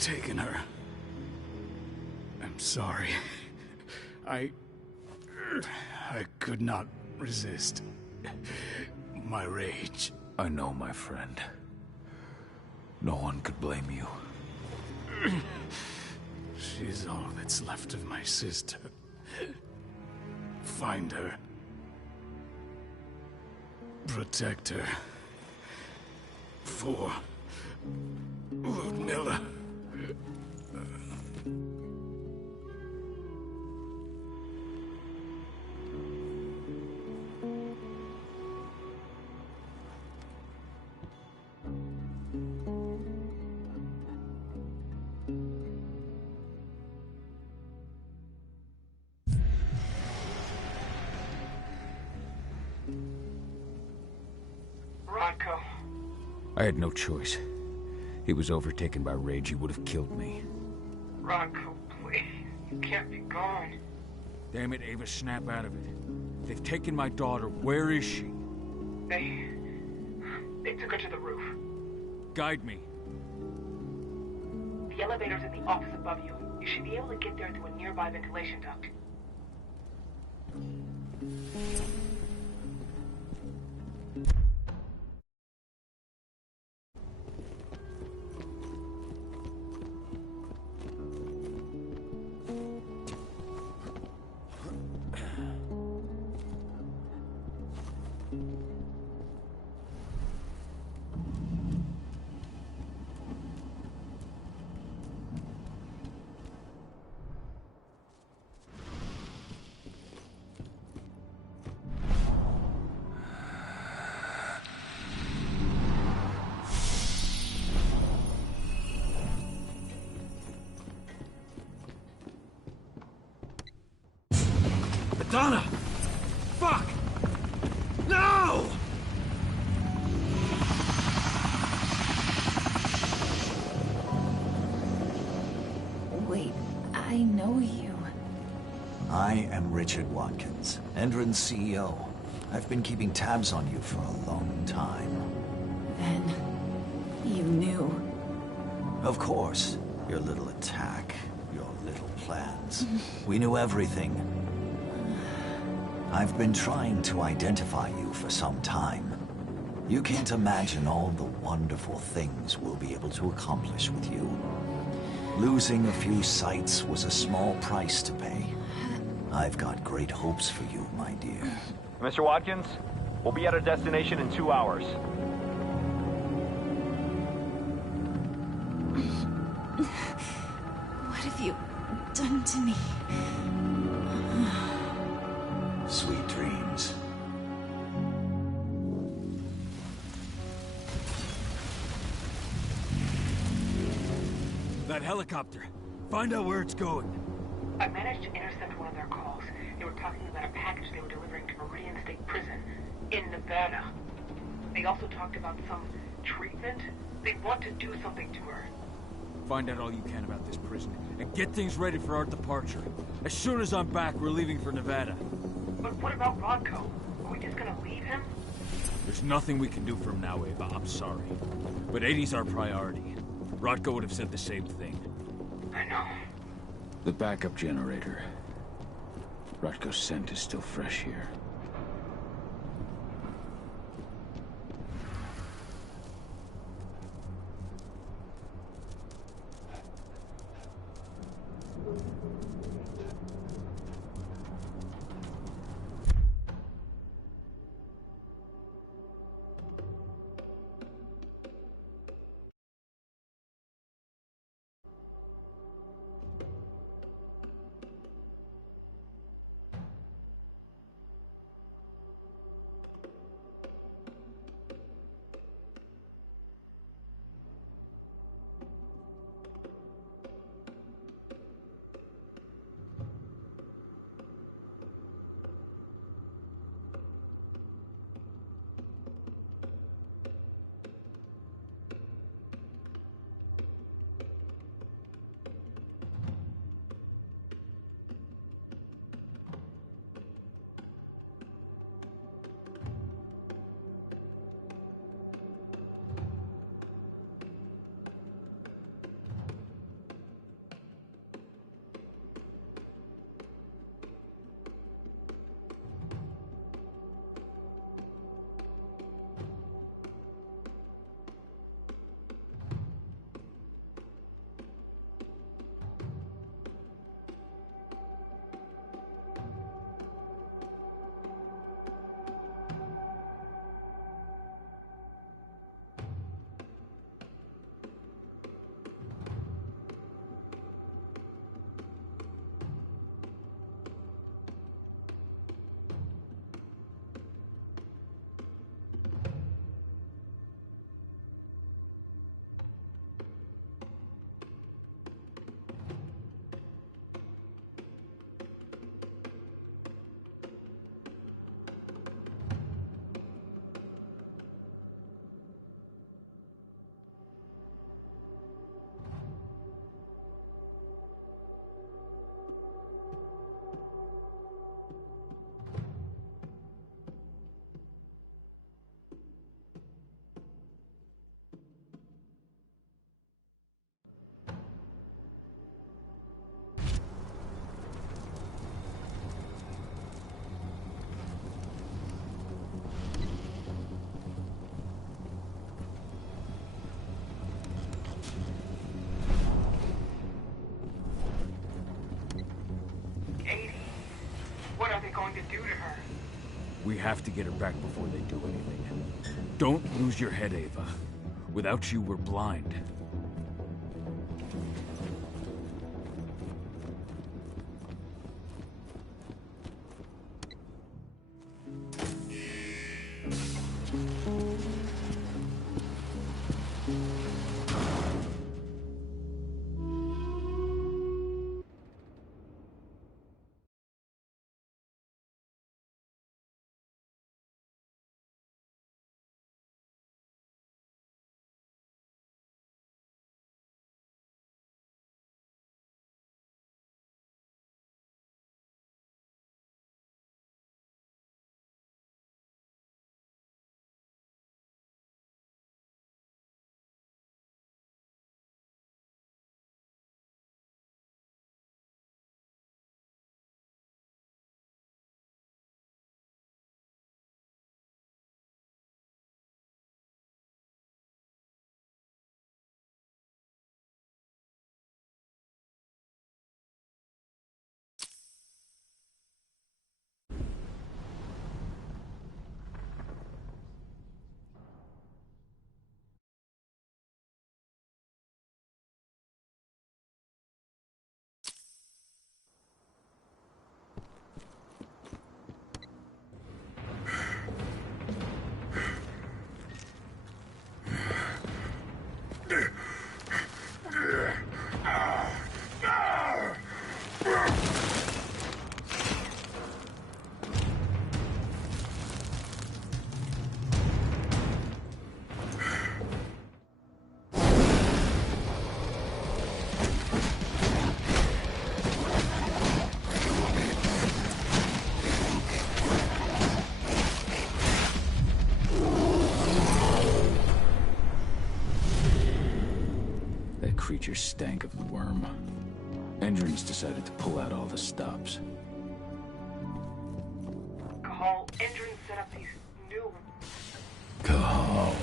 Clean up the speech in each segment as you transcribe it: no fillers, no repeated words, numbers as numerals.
taken her. I'm sorry. I could not resist my rage. I know, my friend. No one could blame you. She's all that's left of my sister. Find her. Protect her. For Ludmilla. I had no choice. He was overtaken by rage. He would have killed me. Rocco, please. You can't be gone. Damn it, Ava, snap out of it. They've taken my daughter. Where is she? They took her to the roof. Guide me. The elevator's in the office above you. You should be able to get there through a nearby ventilation duct. Donna! Fuck! No! Wait, I know you. I am Richard Watkins, Endron's CEO. I've been keeping tabs on you for a long time. Then, you knew. Of course. Your little attack, your little plans. We knew everything. I've been trying to identify you for some time. You can't imagine all the wonderful things we'll be able to accomplish with you. Losing a few sights was a small price to pay. I've got great hopes for you, my dear. Mr. Watkins, we'll be at our destination in 2 hours. What have you done to me? Sweet dreams. That helicopter. Find out where it's going. I managed to intercept one of their calls. They were talking about a package they were delivering to Meridian State Prison in Nevada. They also talked about some treatment. They want to do something to her. Find out all you can about this prison, and get things ready for our departure. As soon as I'm back, we're leaving for Nevada. But what about Rodko? Are we just gonna leave him? There's nothing we can do for him now, Ava. I'm sorry. But 80's our priority. Rodko would have said the same thing. I know. The backup generator. Rodko's scent is still fresh here. going to do to her? We have to get her back before they do anything. Don't lose your head, Ava. Without you, we're blind. Creature stank of the worm. Endrins decided to pull out all the stops. Cahal, Endrin set up these new... Cahal.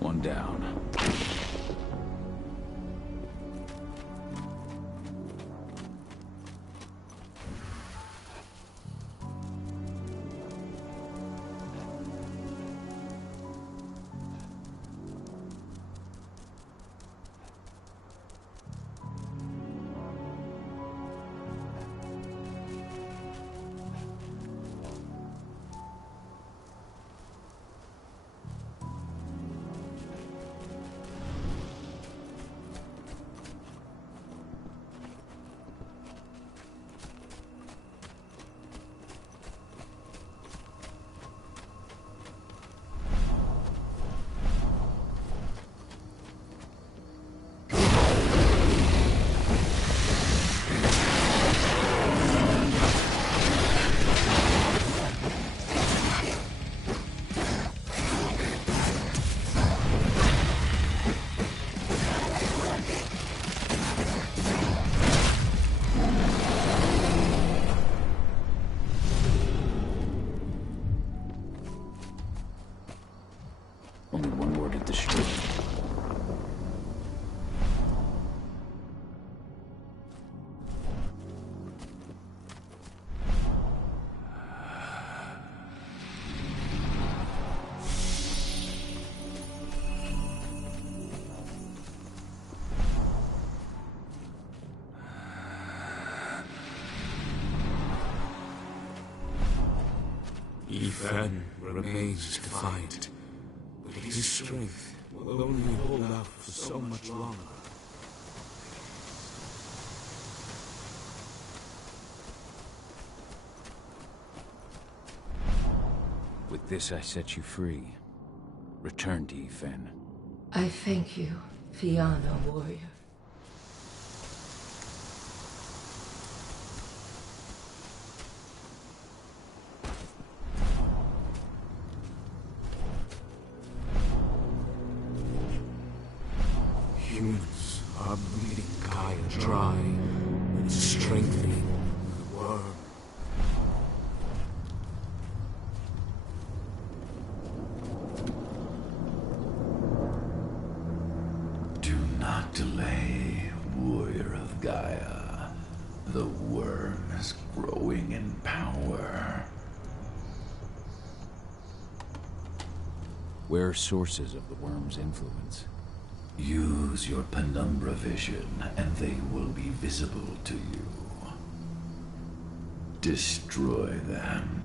One down. destroyed. Ethan remains defiant, but his strength will only hold out for so much longer. With this, I set you free. Return to Ethan. I thank you, Fianna warrior. Humans are bleeding Gaia dry and strengthening the worm. Do not delay, warrior of Gaia. The worm is growing in power. Where are sources of the worm's influence? Use your penumbra vision, and they will be visible to you. Destroy them.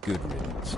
Good riddance.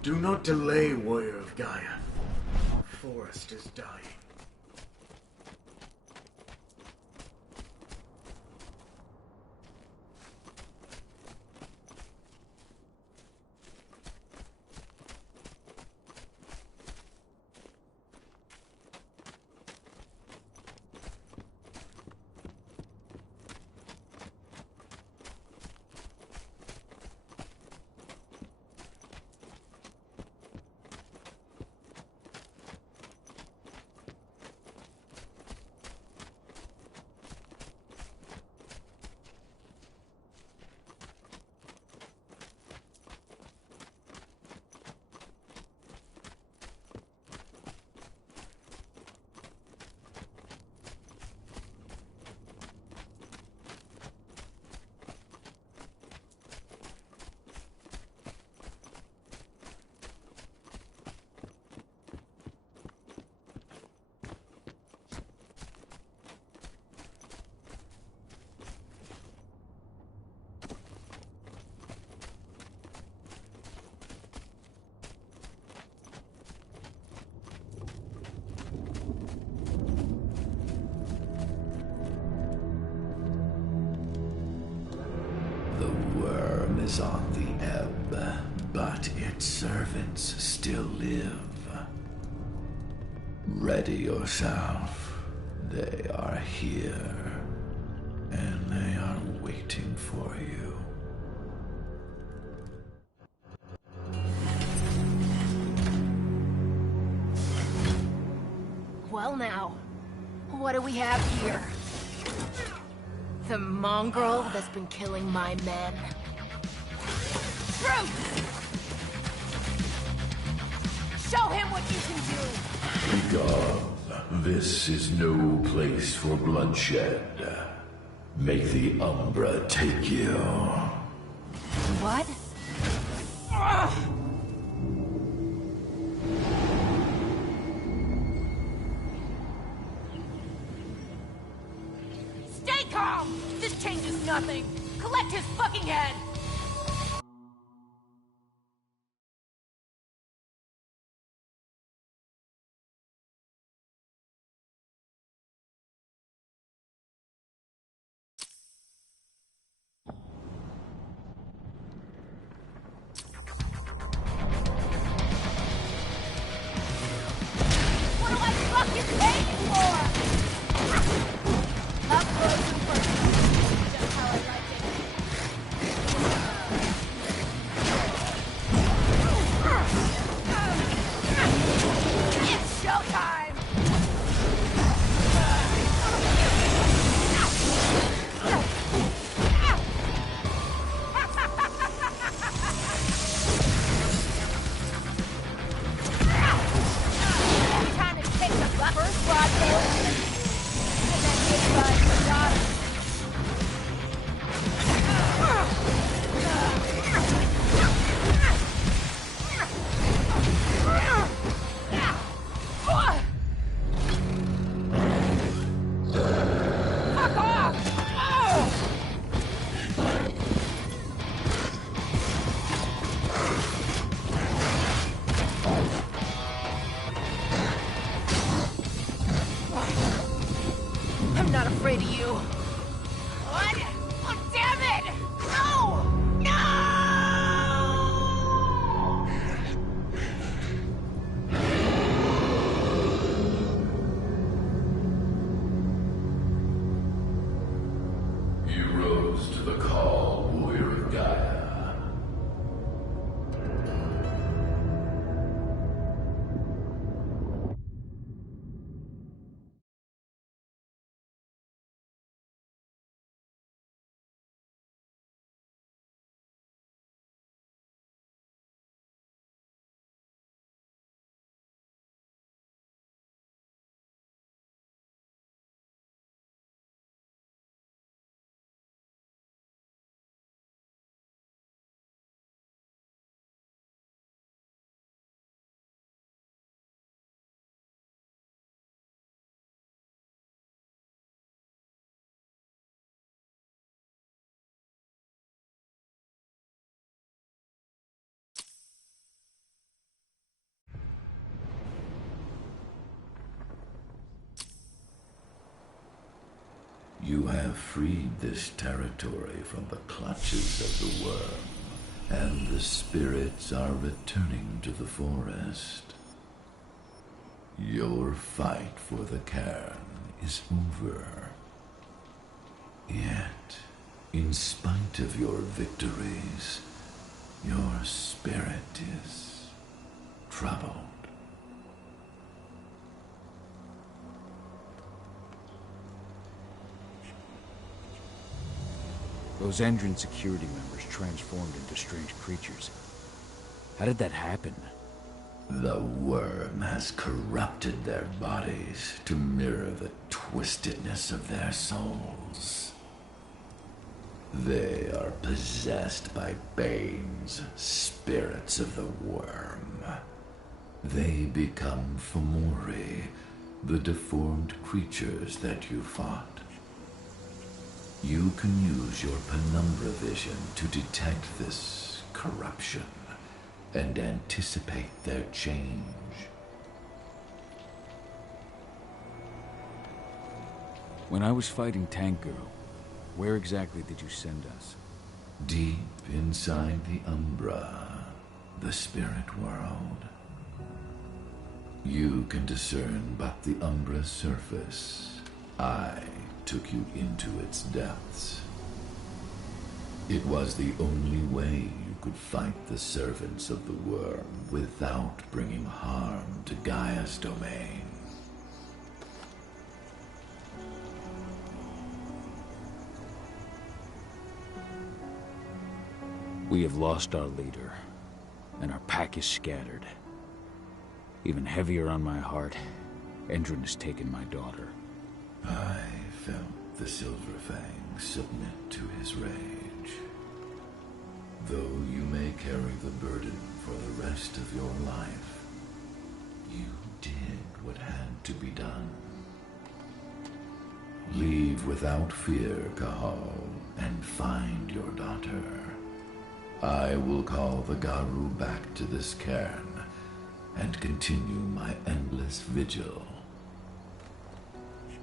Do not delay, warrior of Gaia. The forest is dying. Is on the ebb, but its servants still live. Ready yourself. They are here, and they are waiting for you. Well now, what do we have here? The mongrel that's been killing my men. Truth! Show him what you can do! Begone. This is no place for bloodshed. Make the Umbra take you. What? Stay calm! This changes nothing! Collect his fucking head! What do I fucking pay you for? Up close and personal. Just how I like it. It's showtime! Time to kick the butt first, Broadway. And then get by your daughter. Fuck off! I'm not afraid of you. What? Oh, damn it! No! No! You rose to the call, warrior of Gaia. You have freed this territory from the clutches of the worm, and the spirits are returning to the forest. Your fight for the cairn is over. Yet, in spite of your victories, your spirit is troubled. Those Endron security members transformed into strange creatures. How did that happen? The worm has corrupted their bodies to mirror the twistedness of their souls. They are possessed by Bane's spirits of the worm. They become Fomori, the deformed creatures that you fought. You can use your penumbra vision to detect this corruption and anticipate their change. When I was fighting Tank Girl, where exactly did you send us? Deep inside the Umbra, the spirit world. You can discern but the Umbra's surface. I took you into its depths. It was the only way you could fight the servants of the worm without bringing harm to Gaia's domain. We have lost our leader, and our pack is scattered. Even heavier on my heart, Endron has taken my daughter. I felt the Silver Fang submit to his rage. Though you may carry the burden for the rest of your life, you did what had to be done. Leave without fear, Kahal, and find your daughter. I will call the Garu back to this cairn and continue my endless vigil.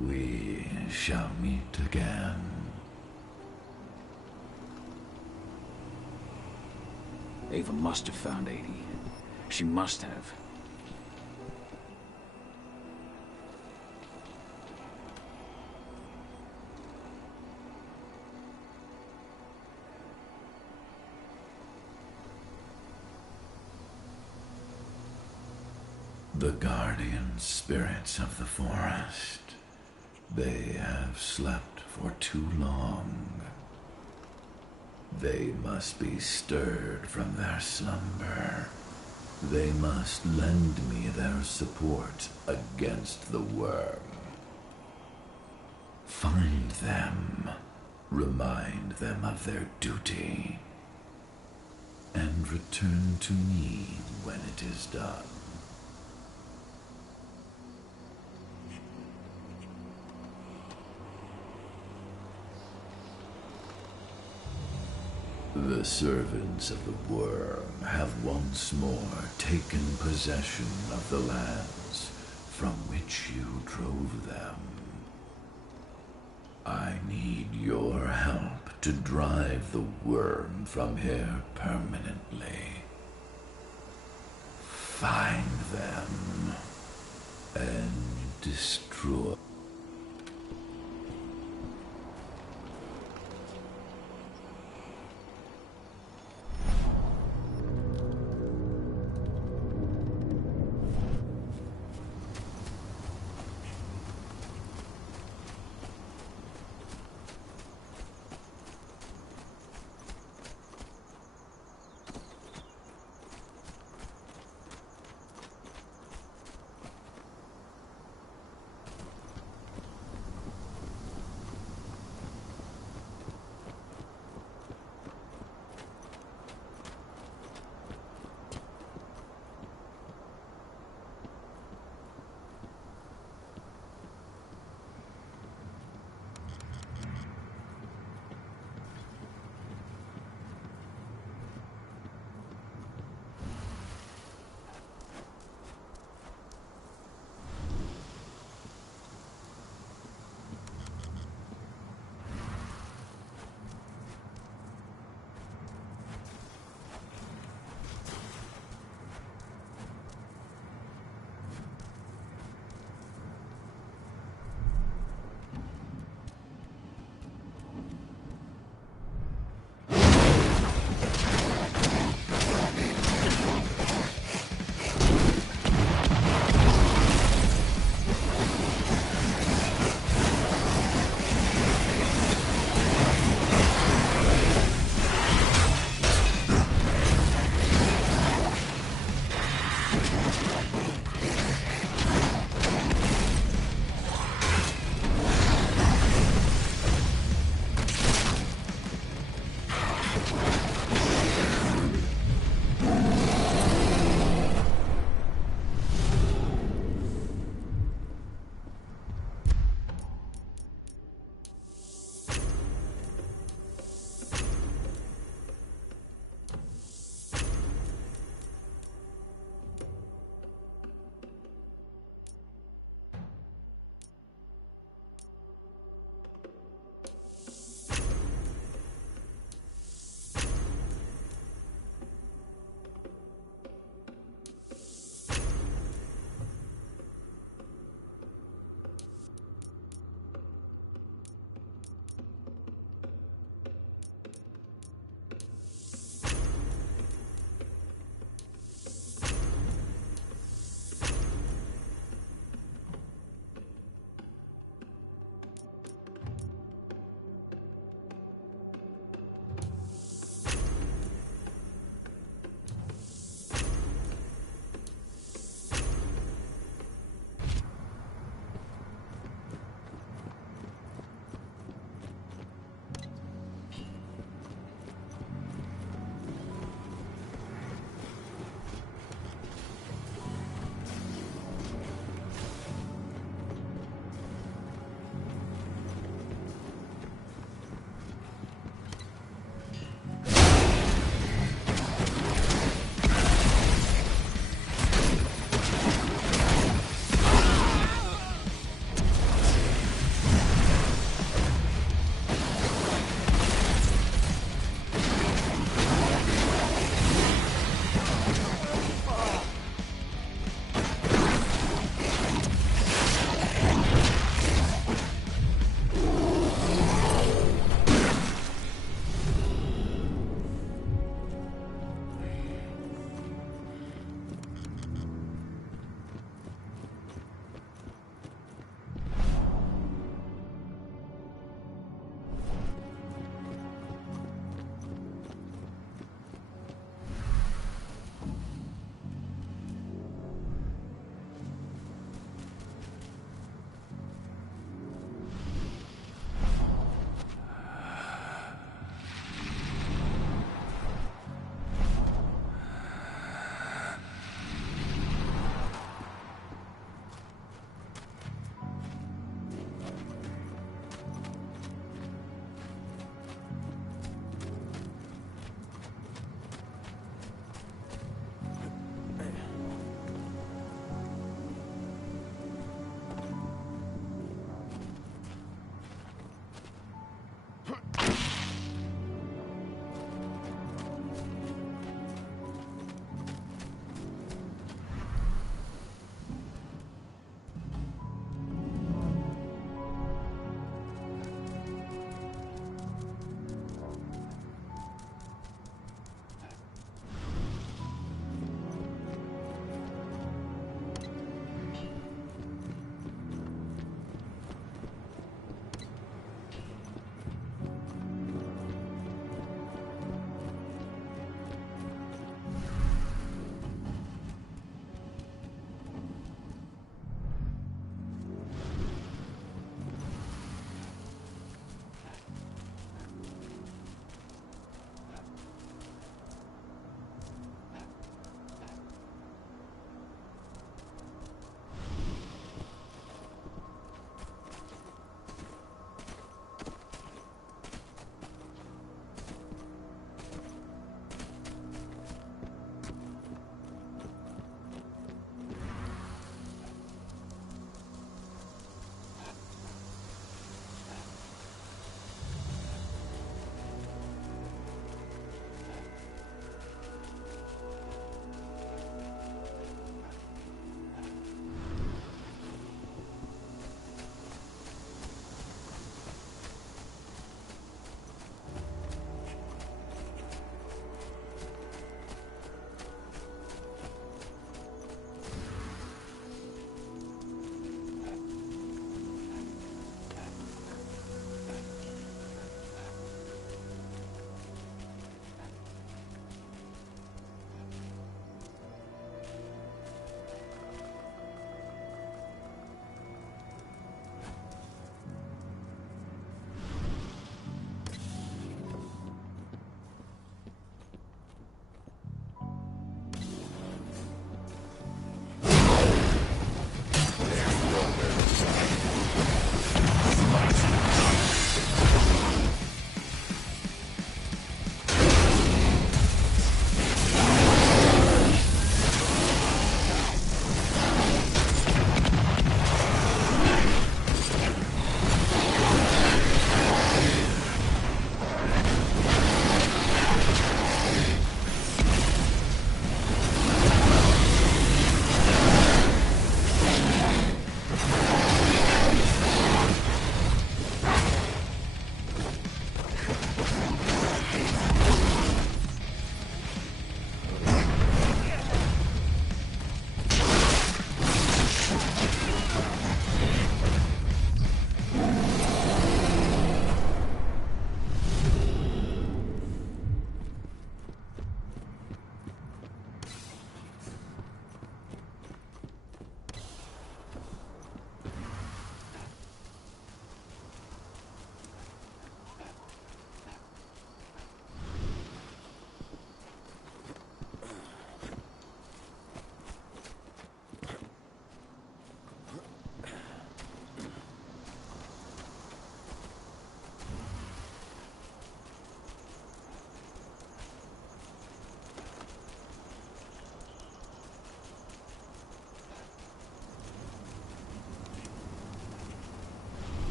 We shall meet again. Ava must have found 80. She must have. The guardian spirits of the forest. They have slept for too long. They must be stirred from their slumber. They must lend me their support against the worm. Find them, remind them of their duty, and return to me when it is done. The servants of the worm have once more taken possession of the lands from which you drove them. I need your help to drive the worm from here permanently. Find them and destroy.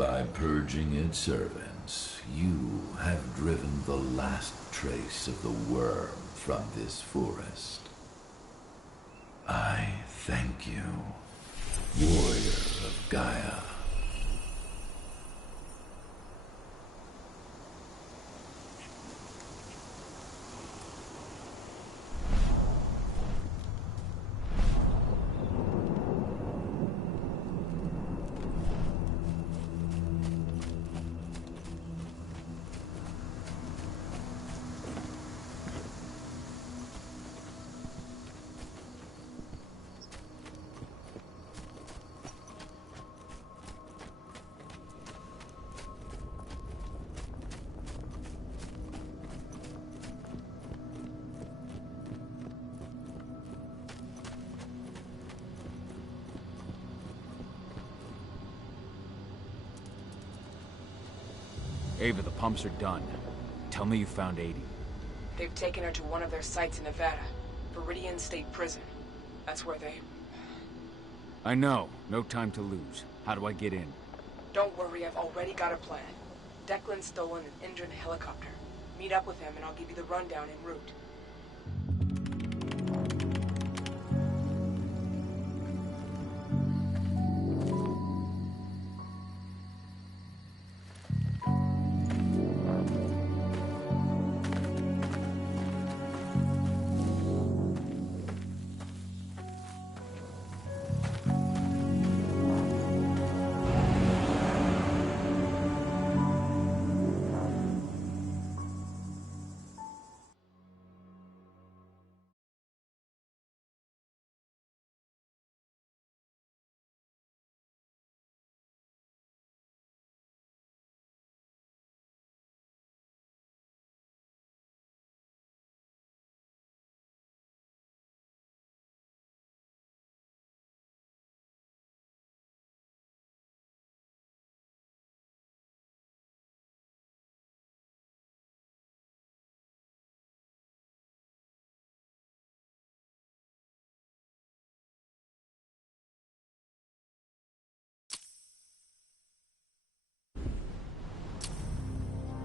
By purging its servants, you have driven the last trace of the worm from this forest. I thank you, warrior of Gaia. Ava, the pumps are done. Tell me you found 80. They've taken her to one of their sites in Nevada. Viridian State Prison. That's where they... I know. No time to lose. How do I get in? Don't worry, I've already got a plan. Declan's stolen an Indran helicopter. Meet up with him and I'll give you the rundown en route.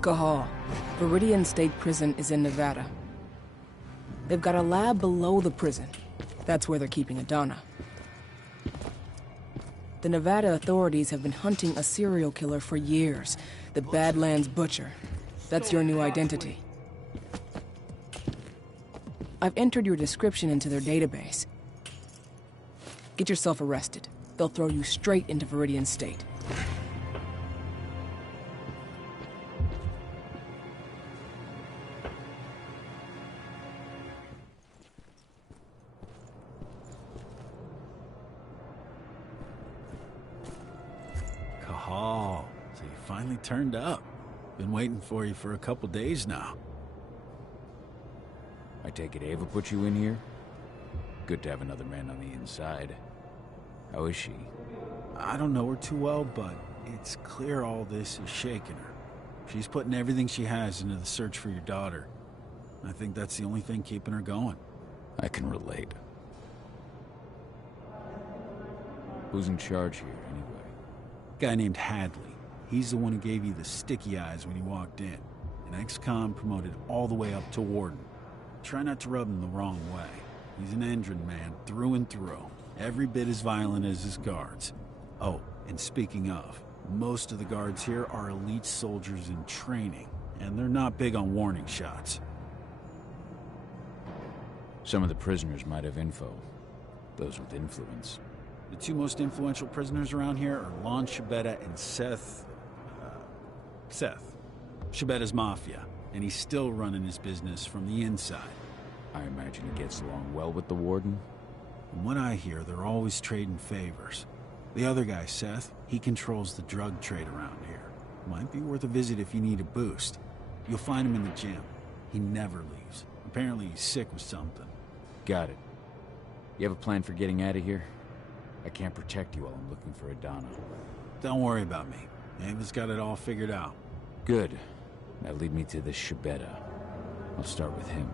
Cahal, Viridian State Prison is in Nevada. They've got a lab below the prison. That's where they're keeping Adana. The Nevada authorities have been hunting a serial killer for years. The Badlands Butcher. That's your new identity. I've entered your description into their database. Get yourself arrested. They'll throw you straight into Viridian State. Cahal, so you finally turned up. Been waiting for you for a couple days now. I take it Ava put you in here? Good to have another man on the inside. How is she? I don't know her too well, but it's clear all this is shaking her. She's putting everything she has into the search for your daughter. I think that's the only thing keeping her going. I can relate. Who's in charge here, anyway? Guy named Hadley. He's the one who gave you the sticky eyes when you walked in. An ex-con promoted all the way up to warden. Try not to rub him the wrong way. He's an Endron man, through and through. Every bit as violent as his guards. Oh, and speaking of, most of the guards here are elite soldiers in training, and they're not big on warning shots. Some of the prisoners might have info. Those with influence. The two most influential prisoners around here are Lon Shibeta and Seth... Shibetta's mafia, and he's still running his business from the inside. I imagine he gets along well with the warden? From what I hear, they're always trading favors. The other guy, Seth, he controls the drug trade around here. Might be worth a visit if you need a boost. You'll find him in the gym. He never leaves. Apparently he's sick with something. Got it. You have a plan for getting out of here? I can't protect you while I'm looking for Adana. Don't worry about me. Ava's got it all figured out. Good. Now lead me to this Shibeta. I'll start with him.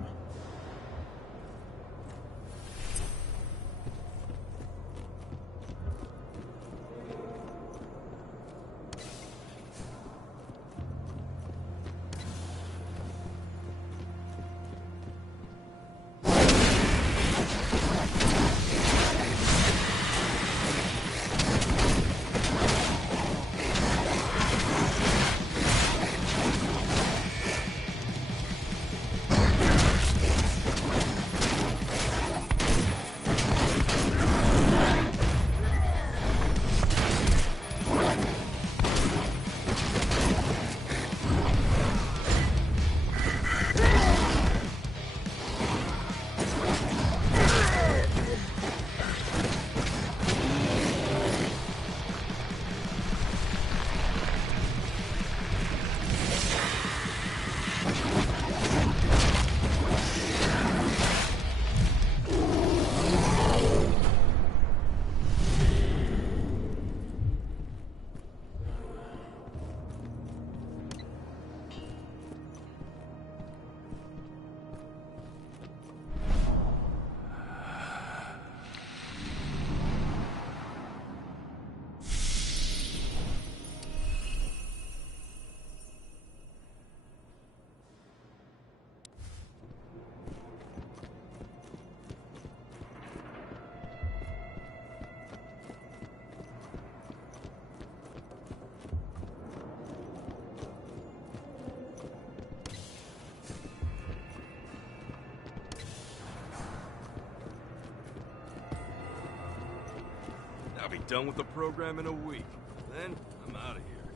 done with the program in a week. Then, I'm out of here.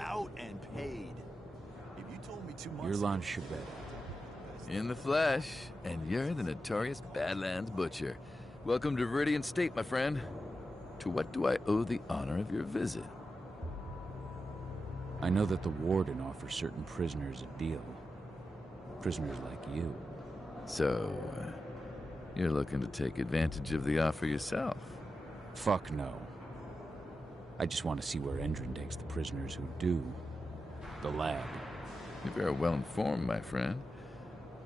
Out and paid. If you told me 2 months You're ago... Lon Chibet. In the flesh, and you're the notorious Badlands Butcher. Welcome to Viridian State, my friend. To what do I owe the honor of your visit? I know that the Warden offers certain prisoners a deal. Prisoners like you. So, you're looking to take advantage of the offer yourself? Fuck no. I just want to see where Endron takes the prisoners who do. The lab. You're very well informed, my friend.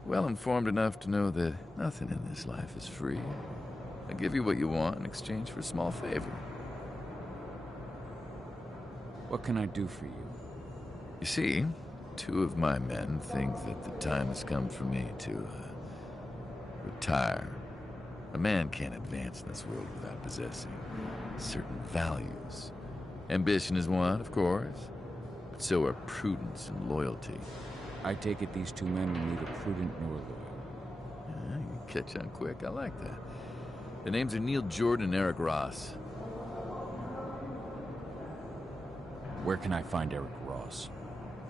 Well informed enough to know that nothing in this life is free. I give you what you want in exchange for a small favor. What can I do for you? You see, 2 of my men think that the time has come for me to retire. A man can't advance in this world without possessing certain values. Ambition is one, of course, but so are prudence and loyalty. I take it these 2 men are neither prudent nor loyal. Yeah, you catch on quick. I like that. The names are Neil Jordan and Eric Ross. Where can I find Eric Ross?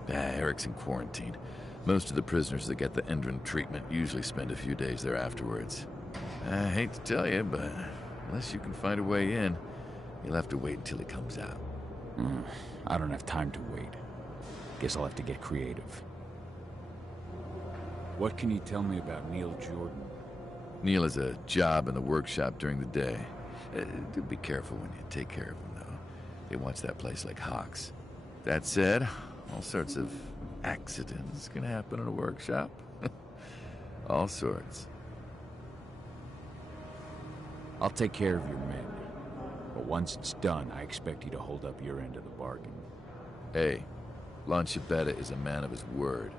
Eric's in quarantine. Most of the prisoners that get the Endron treatment usually spend a few days there afterwards. I hate to tell you, but unless you can find a way in, you'll have to wait until he comes out. I don't have time to wait. Guess I'll have to get creative. What can you tell me about Neil Jordan? Neil has a job in the workshop during the day. Do be careful when you take care of him, though. They watch that place like hawks. That said, all sorts of accidents can happen in a workshop. All sorts. I'll take care of your men. But once it's done, I expect you to hold up your end of the bargain. Hey, Lon Chibet is a man of his word.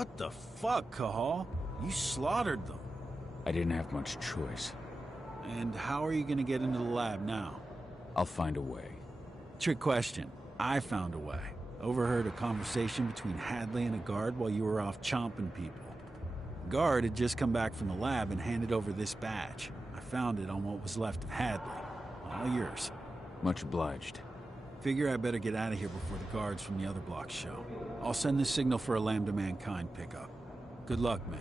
What the fuck, Cahal? You slaughtered them. I didn't have much choice. And how are you gonna get into the lab now? I'll find a way. Trick question. I found a way. Overheard a conversation between Hadley and a guard while you were off chomping people. Guard had just come back from the lab and handed over this badge. I found it on what was left of Hadley. All yours. Much obliged. Figure I better get out of here before the guards from the other blocks show. I'll send the signal for a Lambda Mankind pickup. Good luck, man.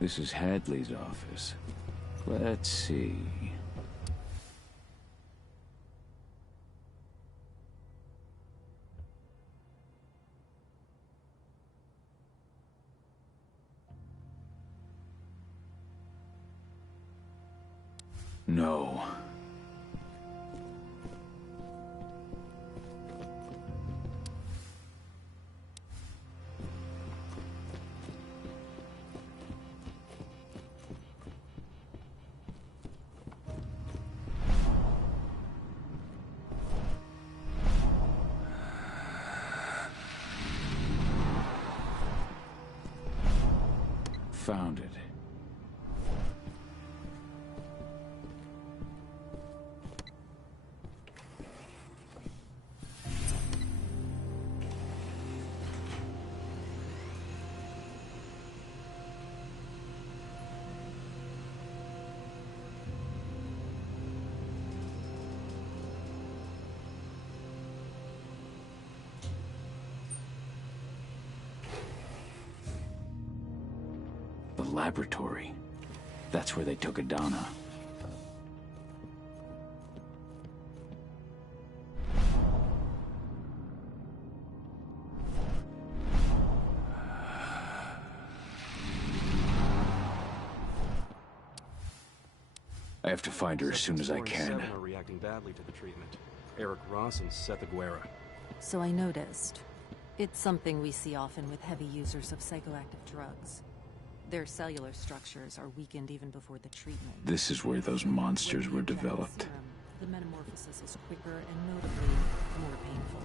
This is Hadley's office. Let's see. No. Found it. The laboratory. That's where they took Adana. I have to find her as soon as I can. Are reacting badly to the treatment. Eric Ross and Seth Aguera. So I noticed. It's something we see often with heavy users of psychoactive drugs. Their cellular structures are weakened even before the treatment. This is where those monsters were developed. The metamorphosis is quicker and notably more painful.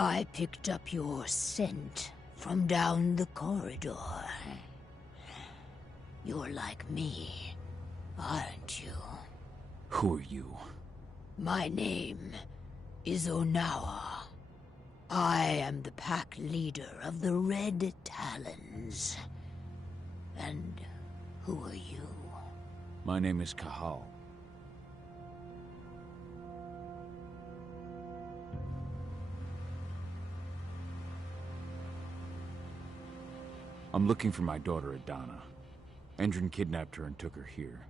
I picked up your scent from down the corridor. You're like me, aren't you? Who are you? My name is Onawa. I am the pack leader of the Red Talons. And who are you? My name is Kahal. I'm looking for my daughter, Adana. Endrin kidnapped her and took her here.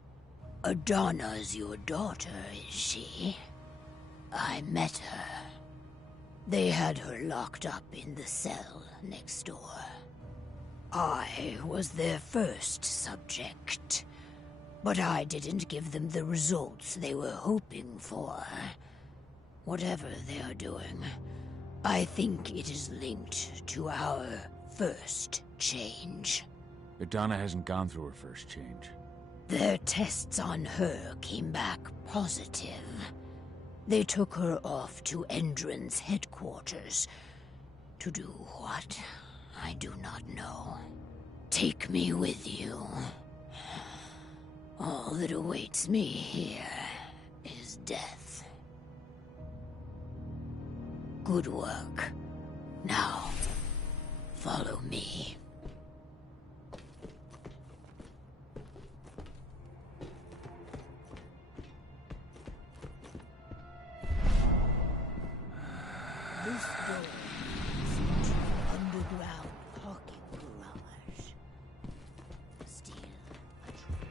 Adana's your daughter, is she? I met her. They had her locked up in the cell next door. I was their first subject, but I didn't give them the results they were hoping for. Whatever they are doing, I think it is linked to our first change. Adana hasn't gone through her first change. Their tests on her came back positive. They took her off to Endrin's headquarters. To do what? I do not know. Take me with you. All that awaits me here is death. Good work. Now, follow me. This door leads to an underground parking garage. Steal a truck.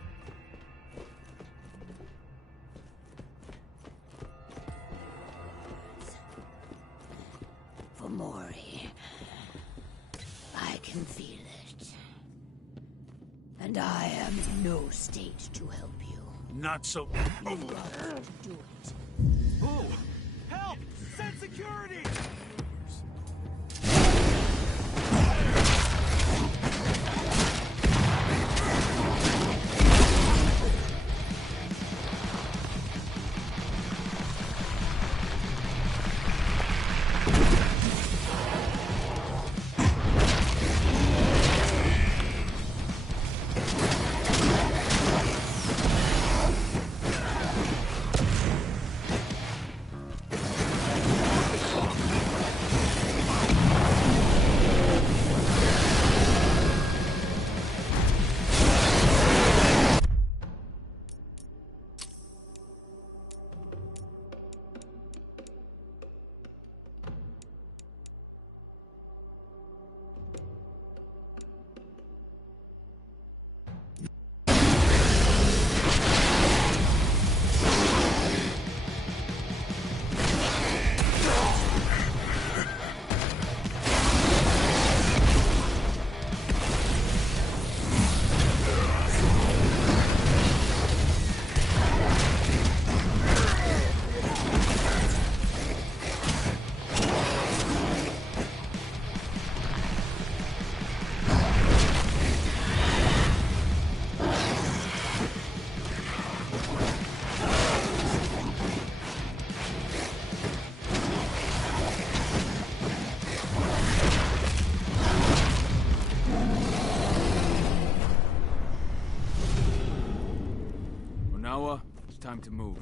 For Mori, I can feel it. And I am in no state to help you. Not so... You've got to do it. Oh! Help! Send security! It's time to move.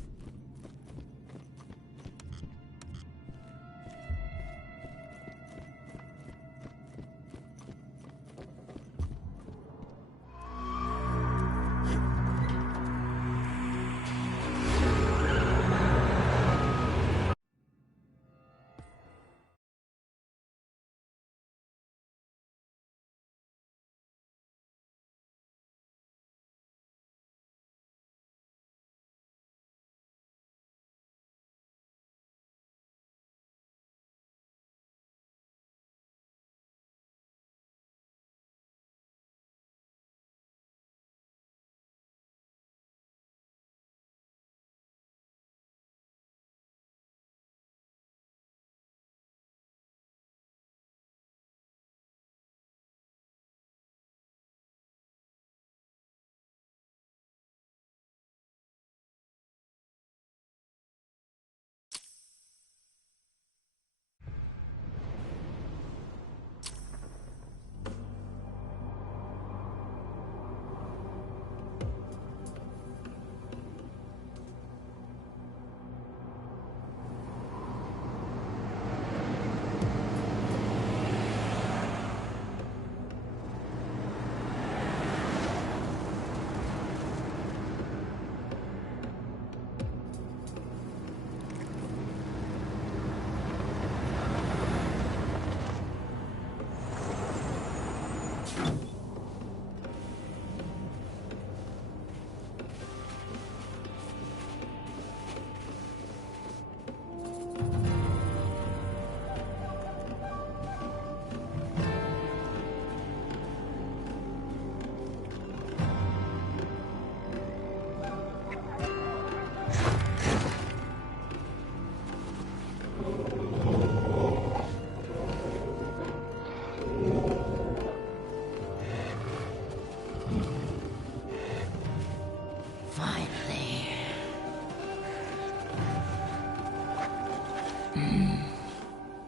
Finally.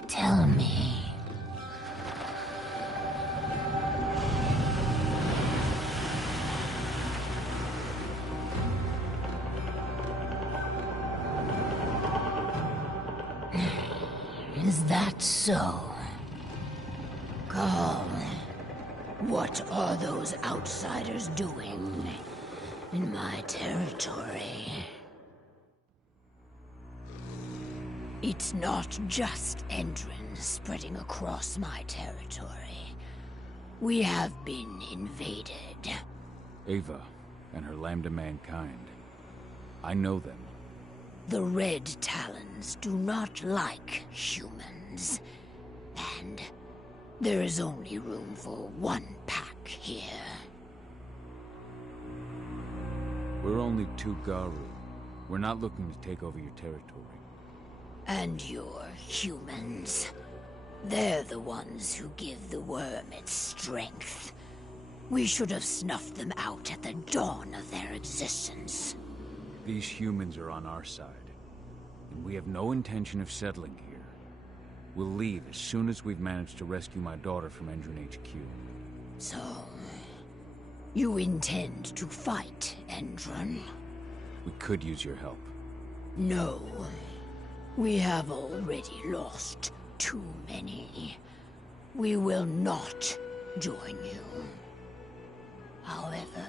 Tell me. Is that so? Carl, what are those outsiders doing in my territory? It's not just Endrin spreading across my territory. We have been invaded. Ava and her Lambda Mankind. I know them. The Red Talons do not like humans. And there is only room for one pack here. We're only 2 Garu. We're not looking to take over your territory. And your humans. They're the ones who give the worm its strength. We should have snuffed them out at the dawn of their existence. These humans are on our side, and we have no intention of settling here. We'll leave as soon as we've managed to rescue my daughter from Endrin HQ. So, you intend to fight Endrin? We could use your help. No. We have already lost too many. We will not join you. However,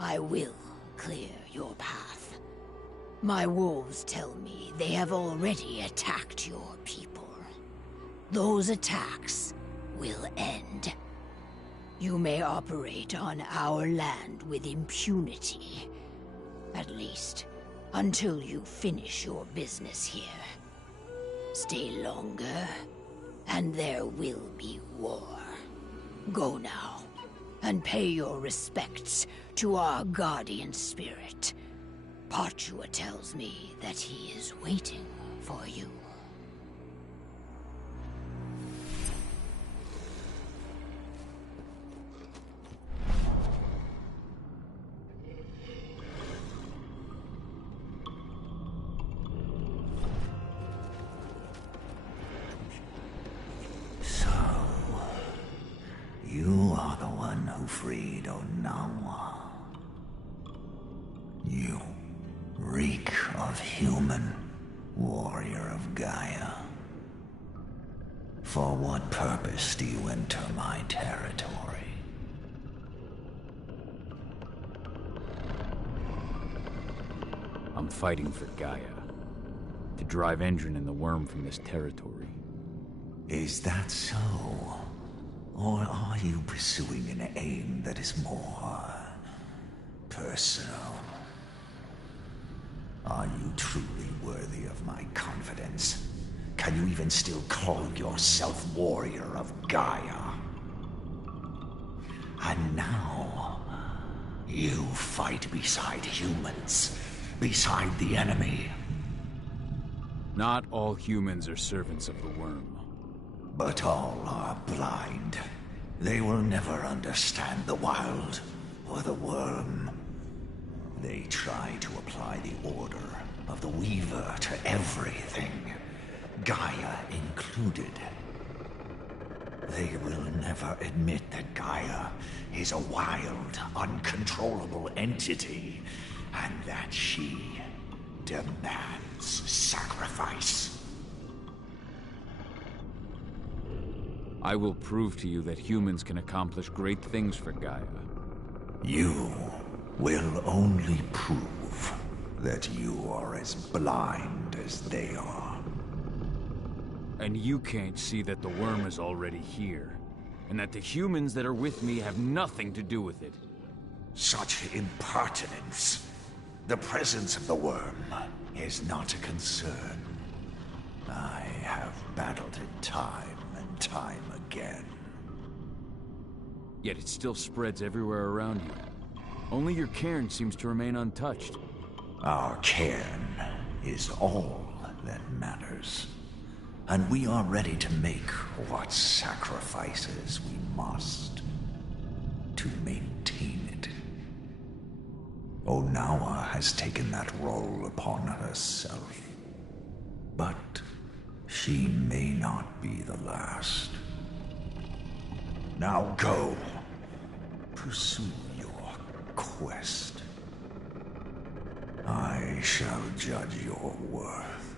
I will clear your path. My wolves tell me they have already attacked your people. Those attacks will end. You may operate on our land with impunity. At least, until you finish your business here. Stay longer, and there will be war. Go now, and pay your respects to our guardian spirit. Parchua tells me that he is waiting for you. You are the one who freed Onawa. You reek of human, warrior of Gaia. For what purpose do you enter my territory? I'm fighting for Gaia. To drive Endrin and the worm from this territory. Is that so? Or are you pursuing an aim that is more personal? Are you truly worthy of my confidence? Can you even still call yourself warrior of Gaia? And now, you fight beside humans, beside the enemy. Not all humans are servants of the worm. But all are blind. They will never understand the wild or the worm. They try to apply the order of the Weaver to everything, Gaia included. They will never admit that Gaia is a wild, uncontrollable entity, and that she demands sacrifice. I will prove to you that humans can accomplish great things for Gaia. You will only prove that you are as blind as they are. And you can't see that the worm is already here. and that the humans that are with me have nothing to do with it. Such impertinence. The presence of the worm is not a concern. I have battled it time and time again. Yet it still spreads everywhere around you. Only your cairn seems to remain untouched. Our cairn is all that matters. And we are ready to make what sacrifices we must to maintain it. Onawa has taken that role upon herself. But she may not be the last. Now go. Pursue your quest. I shall judge your worth.